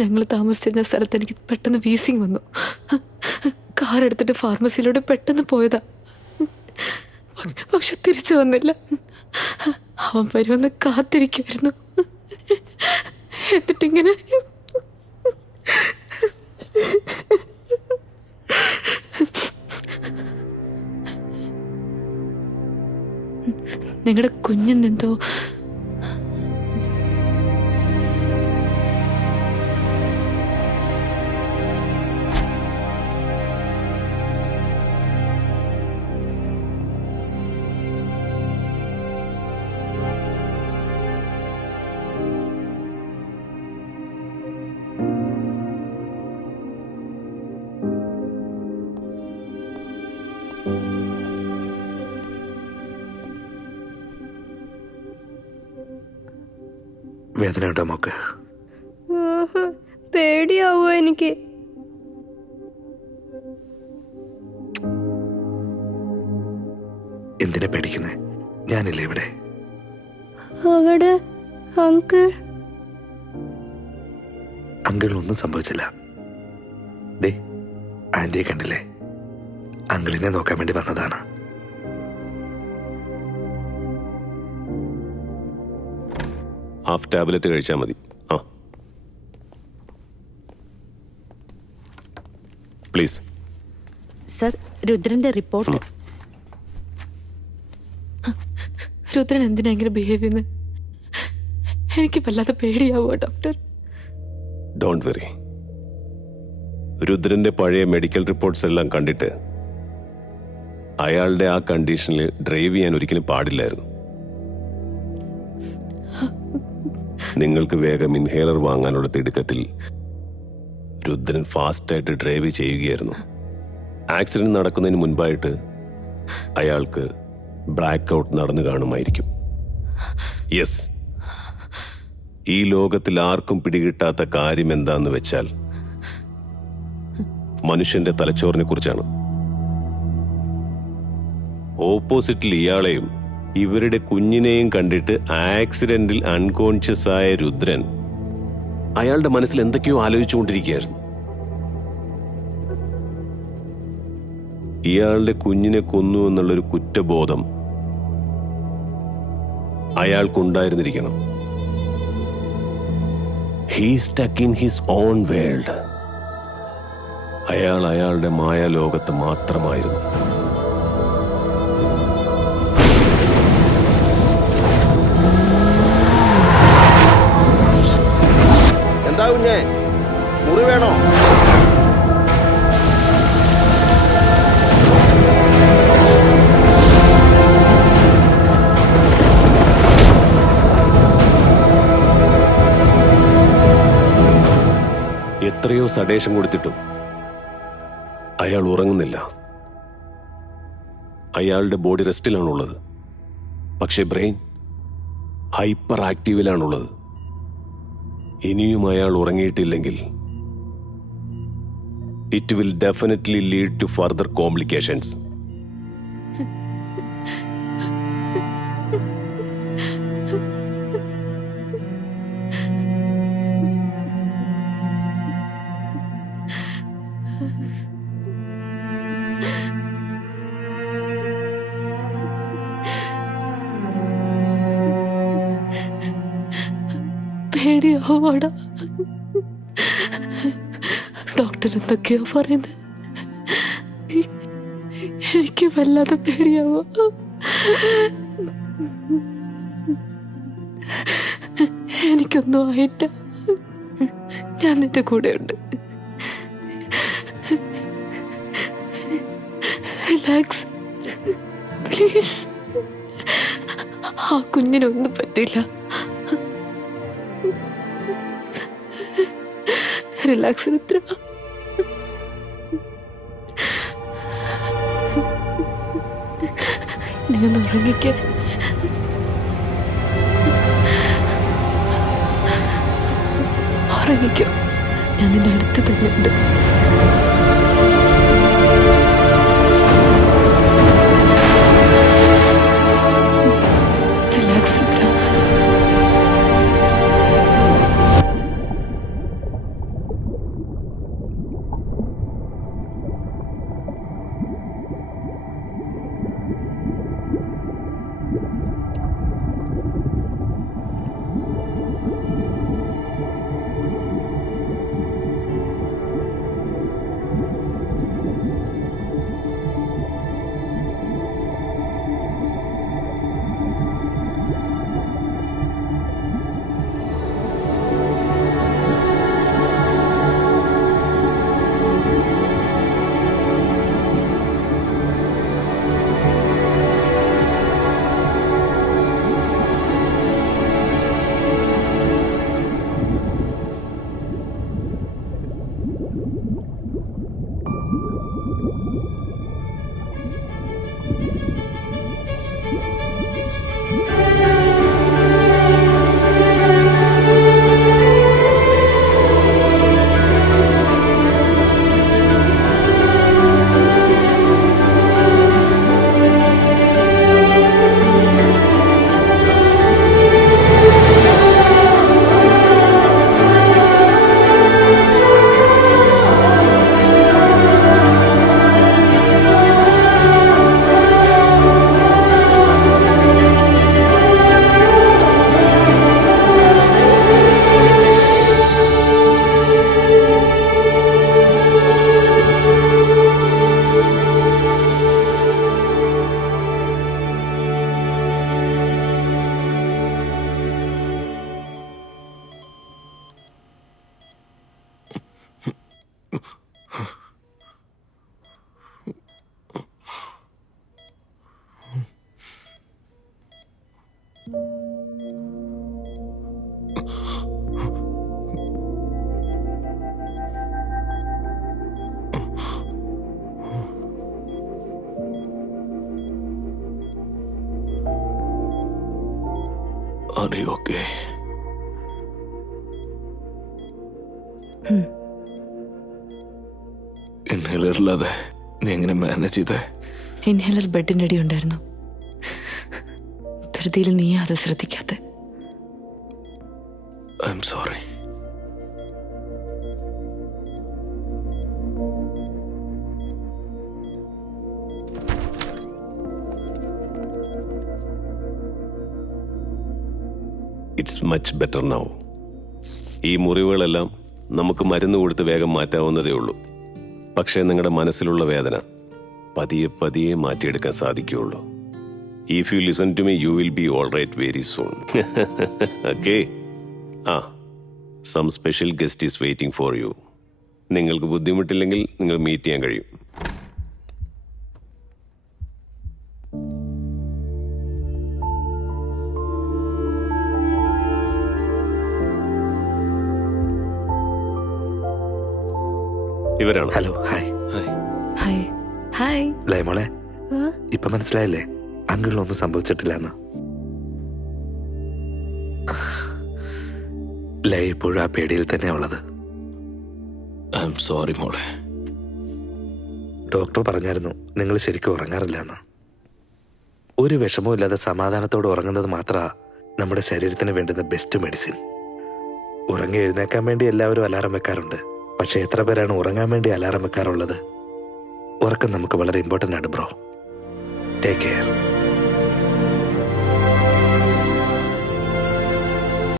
ഞങ്ങൾ താമസിച്ചിരുന്ന സ്ഥലത്ത് എനിക്ക് പെട്ടെന്ന് വീസിങ് വന്നു. കാർ എടുത്തിട്ട് ഫാർമസിയിലൂടെ പെട്ടെന്ന് പോയതാ. പക്ഷെ തിരിച്ചു വന്നില്ല. അവൻ വരുമെന്ന് കാത്തിരിക്കുമായിരുന്നു. എന്നിട്ടിങ്ങനെ നിങ്ങളുടെ കുഞ്ഞിനെന്തോ വേദന ഉണ്ടോ മോക്ക്? പേടിയാവോ എനിക്ക്? എന്തിനാ പേടിക്കുന്നേ? ഞാനില്ലേ ഇവിടെ. അവിടെ അങ്കിൾ ഒന്നും സംഭവിച്ചില്ല. ദേ ആന്റിയെ കണ്ടില്ലേ? അങ്കിളിനെ നോക്കാൻ വേണ്ടി വന്നതാണ്. ഹാഫ് ടാബ്ലറ്റ് കഴിച്ചാൽ മതി. ആ പ്ലീസ്. സർ, രുദ്രന്റെ റിപ്പോർട്ട്. രുദ്രൻ എന്തിനാ ഇങ്ങനെ ബിഹേവ് ചെയ്യുന്നത്? എനിക്ക് വല്ലാതെ പേടിയാവോ ഡോക്ടർ? Don't worry. രുദ്രന്റെ പഴയ മെഡിക്കൽ റിപ്പോർട്ട്സ് എല്ലാം കണ്ടിട്ട് അയാളുടെ ആ കണ്ടീഷനിൽ ഡ്രൈവ് ചെയ്യാൻ ഒരിക്കലും പാടില്ലായിരുന്നു. നിങ്ങൾക്ക് വേഗം ഇൻഹേലർ വാങ്ങാനുള്ള തിടുക്കത്തിൽ രുദ്രൻ ഫാസ്റ്റായിട്ട് ഡ്രൈവ് ചെയ്യുകയായിരുന്നു. ആക്സിഡന്റ് നടക്കുന്നതിന് മുൻപായിട്ട് അയാൾക്ക് ബ്ലാക്ക് ഔട്ട് നടന്നു കാണുമായിരിക്കും. യെസ്, ഈ ലോകത്തിൽ ആർക്കും പിടികിട്ടാത്ത കാര്യം എന്താന്ന് വെച്ചാൽ മനുഷ്യന്റെ തലച്ചോറിനെ കുറിച്ചാണ്. ഓപ്പോസിറ്റിൽ ഇയാളെയും ഇവരുടെ കുഞ്ഞിനെയും കണ്ടിട്ട് ആക്സിഡന്റിൽ അൺകോൺഷ്യസ് ആയ രുദ്രൻ അയാളുടെ മനസ്സിൽ എന്തൊക്കെയോ ആലോചിച്ചുകൊണ്ടിരിക്കുകയായിരുന്നു. ഇയാളുടെ കുഞ്ഞിനെ കൊന്നു എന്നുള്ളൊരു കുറ്റബോധം അയാൾക്കുണ്ടായിരുന്നിരിക്കണം. He stuck in his own world. അയാൾ അയാളുടെ മായാലോകത്ത് മാത്രമായിരുന്നു. എന്താ കുഞ്ഞേ, മുറി വേണോ? എത്രയോ സഡേഷൻ കൊടുത്തിട്ടും അയാൾ ഉറങ്ങുന്നില്ല. അയാളുടെ ബോഡി റെസ്റ്റിലാണുള്ളത്, പക്ഷേ ബ്രെയിൻ ഹൈപ്പർ ആക്റ്റീവിലാണുള്ളത്. ഇനിയും അയാൾ ഉറങ്ങിയിട്ടില്ലെങ്കിൽ it will definitely lead to further complications. പേടിയാവാടാ. ഡോക്ടർ എന്തൊക്കെയോ പറയുന്നത്. എനിക്ക് വല്ലാതെ പേടിയാവോ. എനിക്കൊന്നും ആയിട്ട. ഞാൻ നിന്റെ കൂടെ ഉണ്ട്. Relax please. ആ കുഞ്ഞിനൊന്നും പറ്റില്ല. റിലാക്സ് രുദ്ര. നീ ഒന്ന് ഉറങ്ങിക്കേ. ഉറങ്ങിക്കോ, ഞാൻ നിന്റെ അടുത്ത് തന്നെ ഉണ്ട്. Relax Rudra. Are you okay? Inhaler ഇല്ലാതെ നീ എങ്ങനെ മാനേജ് ചെയ്തേ? ഇൻഹേലർ ബെഡിൻ്റെ അടി ഉണ്ടായിരുന്നു. ധൃതിയിൽ നീ അത് ശ്രദ്ധിക്കാത്ത. I am sorry. It's much better now. ഈ മുറിവുകളെല്ലാം നമുക്ക് മരുന്ന് കൊടുത്ത് വേഗം മാറ്റാവുന്നതേ ഉള്ളൂ. പക്ഷേ നിങ്ങളുടെ മനസ്സിലുള്ള വേദന പതിയെ പതിയെ മാറ്റിയെടുക്കാൻ സാധിക്കുകയുള്ളൂ. If you listen to me you will be all right very soon. Okay. Some special guest is waiting for you. നിങ്ങൾക്ക് ബുദ്ധിമുട്ടില്ലെങ്കിൽ നിങ്ങൾ മീറ്റ് ചെയ്യാൻ കഴിയും. ഇവരാണ്. ഹലോ. ഹായ്. ഹായ്. ഹായ്. ലേ മോളെ, ഇപ്പൊ മനസ്സിലായില്ലേ അങ്കിളിനൊന്നും സംഭവിച്ചിട്ടില്ലെന്ന്? ലേ ഇപ്പോഴും ആ പേടിയിൽ തന്നെയാ ഉള്ളത്. ഐ എം സോറി മോളെ. ഡോക്ടർ പറഞ്ഞായിരുന്നു നിങ്ങൾ ശരിക്കും ഉറങ്ങാറില്ല എന്ന്. ഒരു വിഷമവും ഇല്ലാതെ സമാധാനത്തോടെ ഉറങ്ങുന്നത് മാത്രമാ നമ്മുടെ ശരീരത്തിന് വേണ്ടുന്ന ബെസ്റ്റ് മെഡിസിൻ. ഉറങ്ങി എഴുന്നേക്കാൻ വേണ്ടി എല്ലാവരും അലാറം വെക്കാറുണ്ട്. പക്ഷെ എത്ര പേരാണ് ഉറങ്ങാൻ വേണ്ടി അലാറം വെക്കാറുള്ളത്? ഉറക്കം നമുക്ക് വളരെ ഇമ്പോർട്ടൻ്റ് ആണ് ബ്രോ. Take care.